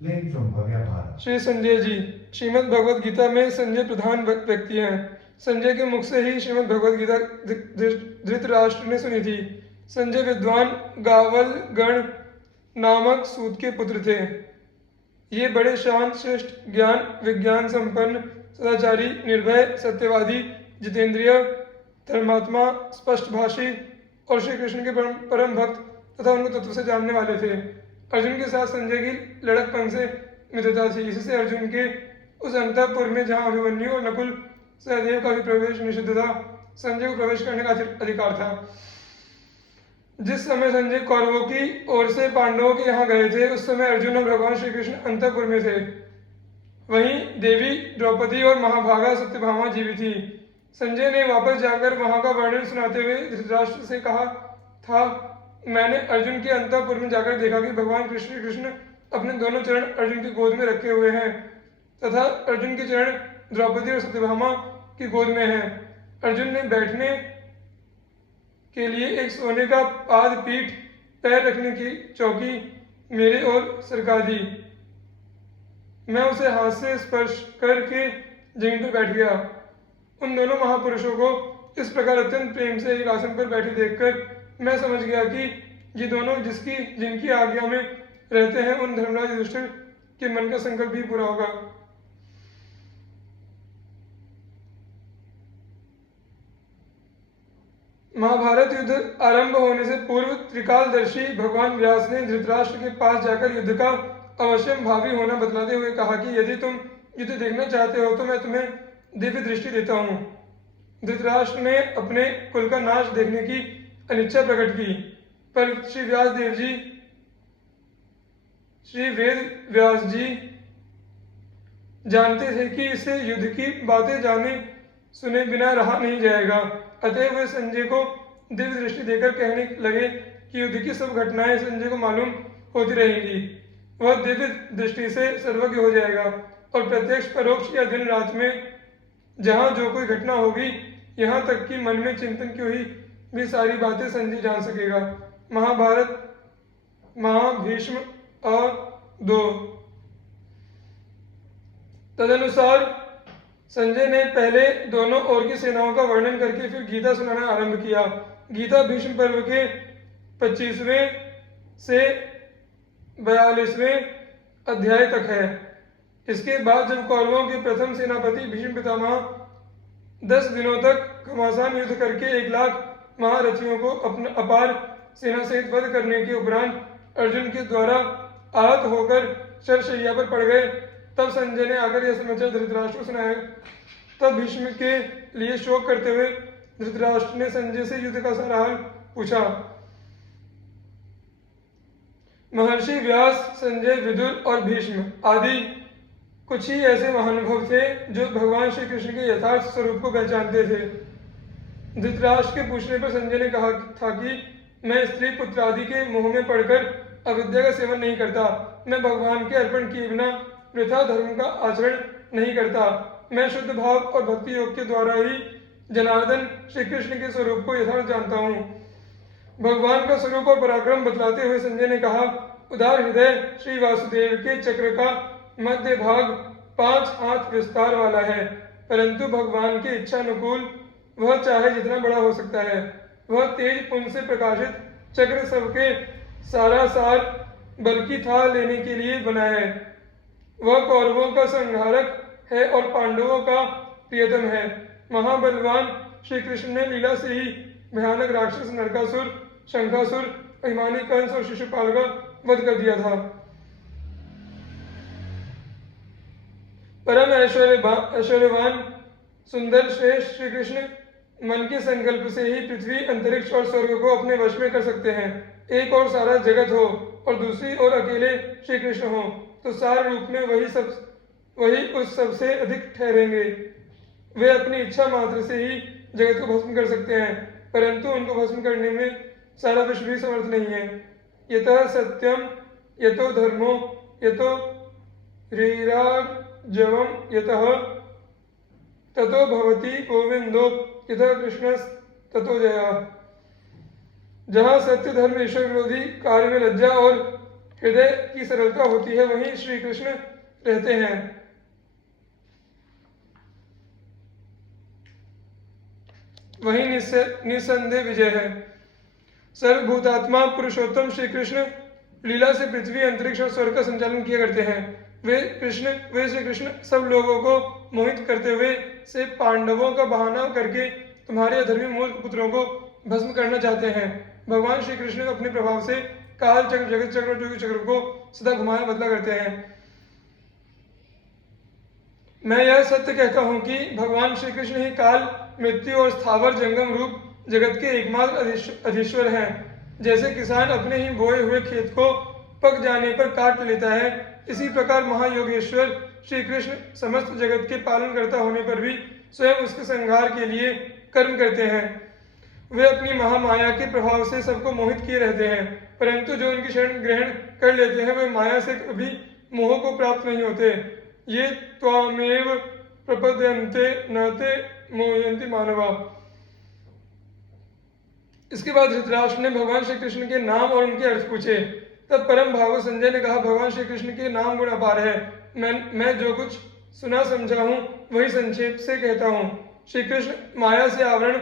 Link from Bhavya Bharat. Shri Sanjay ji, Shrimad Bhagavad Gita में संजय प्रधान व्यक्ति हैं। संजय के मुख से ही श्रीमद् भगवद गीता धृतराष्ट्र ने सुनी थी। संजय विद्वान गावल गण नामक सूत के पुत्र थे। ये बड़े शांत, श्रेष्ठ, ज्ञान विज्ञान संपन्न, सदाचारी, निर्भय, सत्यवादी, जितेंद्रिय, धर्मात्मा, स्पष्टभाषी और श्री कृष्ण के परम भक्त तथा उनको तत्व से जानने वाले थे। अर्जुन के साथ संजय की लड़कपन से मित्रता थी। इससे अर्जुन के उस अंतःपुर में जहाँ अभिमन्यु और नकुल सहदेव का भी प्रवेश निषिद्ध था, संजय को प्रवेश करने का अधिकार था। जिस समय संजय कौरवों की ओर से पांडवों के यहाँ गए थे, उस समय अर्जुन और भगवान श्री कृष्ण अंतःपुर में थे। वहीं देवी द्रौपदी और महाभागा सत्यभामा जीवित थी। संजय ने वापस जाकर वहां का वर्णन सुनाते हुए धृतराष्ट्र से कहा था, मैंने अर्जुन के अंतःपुर में जाकर देखा कि भगवान कृष्ण अपने दोनों चरण अर्जुन की गोद में रखे हुए हैं तथा अर्जुन के चरण द्रौपदी और सत्यभामा की गोद में हैं। अर्जुन ने बैठने के लिए एक सोने का पाद पीठ, पैर रखने की चौकी मेरे ओर सरका दी। मैं उसे हाथ से स्पर्श करके जमीन पर बैठ गया। उन दोनों महापुरुषों को इस प्रकार अत्यंत प्रेम से एक आसन पर बैठे देखकर मैं समझ गया कि ये दोनों जिनकी आज्ञा में रहते हैं, उन धर्मराज युधिष्ठिर के मन का संकल्प भी पूरा होगा। महाभारत युद्ध आरंभ होने से पूर्व त्रिकालदर्शी भगवान व्यास ने धृतराष्ट्र के पास जाकर युद्ध का अवश्यम भावी होना बतलाते हुए कहा कि यदि तुम युद्ध देखना चाहते हो तो मैं तुम्हें दिव्य दृष्टि देता हूँ। धृतराष्ट्र ने अपने कुल का नाश देखने की अनिच्छा प्रकट की, पर श्री वेद व्यास जी जानते थे कि इससे युद्ध की बातें जाने सुने बिना रहा नहीं जाएगा। अतः वे संजय को दिव्य दृष्टि देकर कहने लगे कि युद्ध की सब घटनाएं संजय को मालूम होती रहेंगी। वह दिव्य दृष्टि से सर्वज्ञ हो जाएगा और प्रत्यक्ष, परोक्ष या दिन रात में जहां जो कोई घटना होगी, यहाँ तक कि मन में चिंतन की हुई भी सारी बातें संजय जान सकेगा। महाभारत महाभीष्म 2। तदनुसार संजय ने पहले दोनों ओर की सेनाओं का वर्णन करके फिर गीता सुनाना आरंभ किया। गीता भीष्म पर्व के 25वें से 42वें अध्याय तक है। इसके बाद जब कौरवों के प्रथम सेनापति भीष्म पितामह 10 दिनों तक घमासान युद्ध करके 1 लाख महारथियों को अपना अपार सेना सहित वध करने के उपरांत अर्जुन के द्वारा आहत होकर शरशैया पर पड़ गए, तब संजय ने आकर यह समाचार धृतराष्ट्र को सुनाया। तब भीष्म के लिए शोक करते हुए धृतराष्ट्र ने संजय से युद्ध का सारा हाल पूछा। महर्षि व्यास, संजय, विदुर और भीष्म आदि कुछ ही ऐसे महानुभव थे जो भगवान श्री कृष्ण के यथार्थ स्वरूप को पहचानते थे। धृतराष्ट्र के पूछने पर संजय ने कहा था कि मैं स्त्री पुत्र आदि के मोह में पड़कर अविद्या का सेवन नहीं करता। मैं भगवान के अर्पण किए बिना वृथा धर्म का आचरण नहीं करता। मैं शुद्ध भाव और भक्ति योग के द्वारा ही जनार्दन श्री कृष्ण के स्वरूप को यथार्थ जानता हूँ। भगवान का स्वरूप और पराक्रम बतलाते हुए संजय ने कहा, उदार हृदय श्री वासुदेव के चक्र का मध्य भाग 5 हाथ विस्तार वाला है, परंतु भगवान के इच्छा अनुकूल वह चाहे जितना बड़ा हो सकता है। वह तेज पुंज से प्रकाशित चक्र सबके सारा सार बल्कि था लेने के लिए बना है। वह कौरवों का संहारक है और पांडवों का प्रियतम है। महाबलवान श्री कृष्ण ने लीला से ही भयानक राक्षस नरकासुर, शंखासुर, अभिमानी कंस और शिशुपाल का वध कर दिया था। परम ऐश्वर्यवान सुंदर श्रेष्ठ श्री कृष्ण मन के संकल्प से ही पृथ्वी, अंतरिक्ष और स्वर्ग को अपने वश में कर सकते हैं। एक और सारा जगत हो और दूसरी ओर अकेले श्री कृष्ण हो तो सार रूप में वही उस सबसे अधिक ठहरेंगे। वे अपनी इच्छा मात्र से ही जगत को भस्म कर सकते हैं, परंतु उनको भस्म करने में सारा विश्व भी समर्थ नहीं है। यतः सत्यम यतो धर्मो यतो ह्रीराजवम यतः ततो भवति गोविंदो यतः कृष्ण ततो जया। जहाँ सत्य, धर्म, ईश्वर विरोधी कार्य में लज्जा और हृदय की सरलता होती है वहीं श्री कृष्ण रहते हैं। वही निस्संदेह विजय है। सर्वभूतात्मा पुरुषोत्तम श्री कृष्ण लीला से पृथ्वी, अंतरिक्ष और स्वर्ग का संचालन किया करते हैं। वे श्री कृष्ण सब लोगों को मोहित करते हुए से पांडवों का बहाना करके तुम्हारे अधर्मी मूर्ख पुत्रों को भस्म करना चाहते हैं। भगवान श्री कृष्ण अपने प्रभाव से काल चक्र, जगत चक्र और युग चक्र को सदा घुमाया बदला करते हैं। मैं यह सत्य कहता हूँ कि भगवान श्री कृष्ण ही काल, मृत्यु और स्थावर जंगम रूप जगत के एकमात्र अधीश्वर हैं। जैसे किसान अपने ही बोए हुए खेत को पक जाने पर काट लेता है, इसी प्रकार महायोगेश्वर श्री कृष्ण समस्त जगत के पालन करता होने पर भी स्वयं उसके संहार के लिए कर्म करते हैं। वे अपनी महामाया के प्रभाव से सबको मोहित किए रहते हैं, परंतु जो उनकी शरण ग्रहण कर लेते हैं वे माया से कभी मोह को प्राप्त नहीं होते। ये त्वामेव प्रपद्यन्ते न ते मोहयन्ति मानवा। इसके बाद धृतराष्ट्र ने भगवान श्री कृष्ण के नाम और उनके अर्थ पूछे। तब परम भागवत संजय ने कहा, भगवान श्री कृष्ण के नाम गुण अपार है। मैं जो कुछ सुना समझा हूँ वही संक्षेप से कहता हूँ। श्री कृष्ण माया से आवरण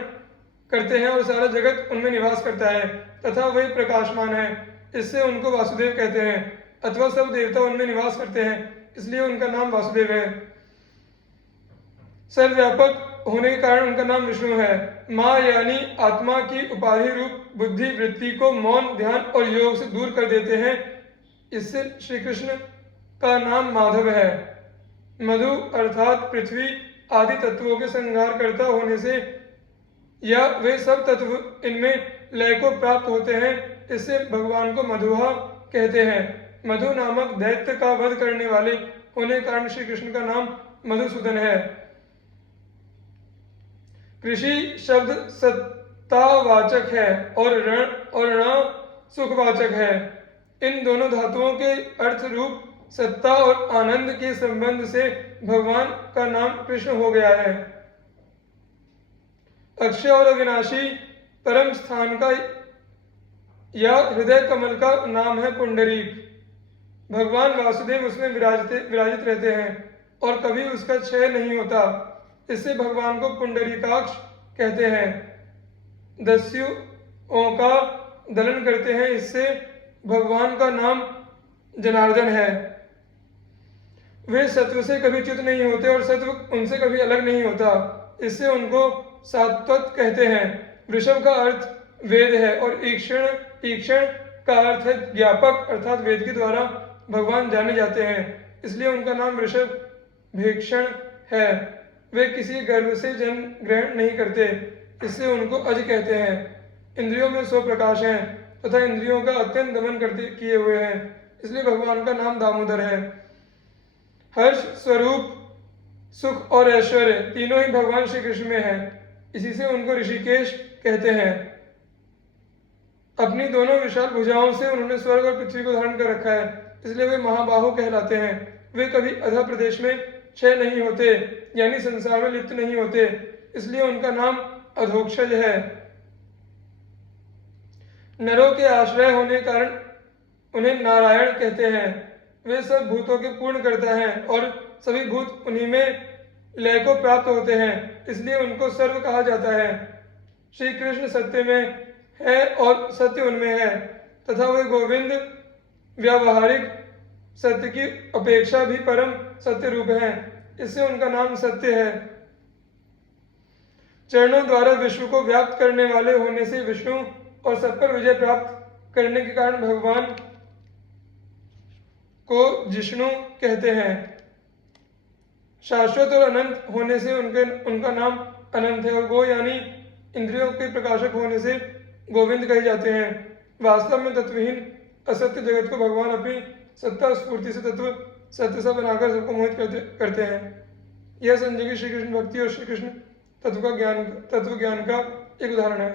करते हैं और सारा जगत उनमें निवास करता है तथा वे प्रकाशमान है, इससे उनको वासुदेव कहते हैं। अथवा सब देवता उनमें निवास करते हैं, इसलिए उनका नाम वासुदेव है। सर्वव्यापक होने के कारण उनका नाम विष्णु है। माँ यानी आत्मा की उपाधि रूप बुद्धि वृत्ति को मौन, ध्यान और योग से दूर कर देते हैं, इससे श्री कृष्ण का नाम माधव है। मधु अर्थात पृथ्वी आदि तत्वों के संहार करता होने से या वे सब तत्व इनमें लय को प्राप्त होते हैं, इससे भगवान को मधुहा कहते हैं। मधु नामक दैत्य का वध करने वाले होने के कारण श्री कृष्ण का नाम मधुसूदन है। कृषि शब्द सत्तावाचक है और ऋण सुखवाचक है। इन दोनों धातुओं के अर्थ रूप सत्ता और आनंद के संबंध से भगवान का नाम कृष्ण हो गया है। अक्षय और अविनाशी परम स्थान का या हृदय कमल का नाम है पुंडरीक। भगवान वासुदेव उसमें विराजित रहते हैं और कभी उसका क्षय नहीं होता, इससे भगवान को पुंडरीकाक्ष कहते हैं। दस्युओं का दलन करते हैं, इससे भगवान का नाम जनार्दन है। वे सत्व से कभी च्युत नहीं होते और सत्व उनसे कभी अलग नहीं होता, इससे उनको सात्वत कहते हैं। वृषभ का अर्थ वेद है और ईक्षण का अर्थ है ज्ञापक, अर्थात वेद के द्वारा भगवान जाने जाते हैं, इसलिए उनका नाम वृषभ भीक्षण है। वे किसी गर्भ से जन्म ग्रहण नहीं करते, इससे उनको अज कहते हैं। इंद्रियों में स्वप्रकाश है तथा इंद्रियों का अत्यंत दमन करते किए हुए हैं, इसलिए भगवान का नाम दामोदर है। हर्ष स्वरूप सुख और ऐश्वर्य तीनों ही भगवान श्री कृष्ण में है, इसी से उनको ऋषिकेश कहते हैं। अपनी दोनों विशाल भुजाओं से उन्होंने स्वर्ग और पृथ्वी को धारण कर रखा है, इसलिए वे महाबाहु कहलाते हैं। वे कभी अधः प्रदेश में क्षय नहीं होते, यानी संसार में लिप्त नहीं होते, इसलिए उनका नाम अधोक्षज है। नरों के आश्रय होने के कारण उन्हें नारायण कहते हैं। वे सब भूतों के पूर्ण करता है और सभी भूत उन्हीं में लय को प्राप्त होते हैं, इसलिए उनको सर्व कहा जाता है। श्री कृष्ण सत्य में है और सत्य उनमें है तथा वे गोविंद व्यावहारिक सत्य की अपेक्षा भी परम सत्य रूप है, इससे उनका नाम सत्य है। चरणों द्वारा विश्व को व्याप्त करने वाले होने से विष्णु और सब पर विजय प्राप्त करने के कारण भगवान को जिष्णु कहते हैं। शाश्वत और अनंत होने से उनका नाम अनंत है और गो यानी इंद्रियों के प्रकाशक होने से गोविंद कहे जाते हैं। वास्तव में तत्वहीन असत्य जगत को भगवान अपनी सत्ता स्फूर्ति से तत्व सत्य सा बनाकर सबको मोहित करते हैं। यह संजय की श्री कृष्ण भक्ति और श्री कृष्ण तत्व ज्ञान का एक उदाहरण है।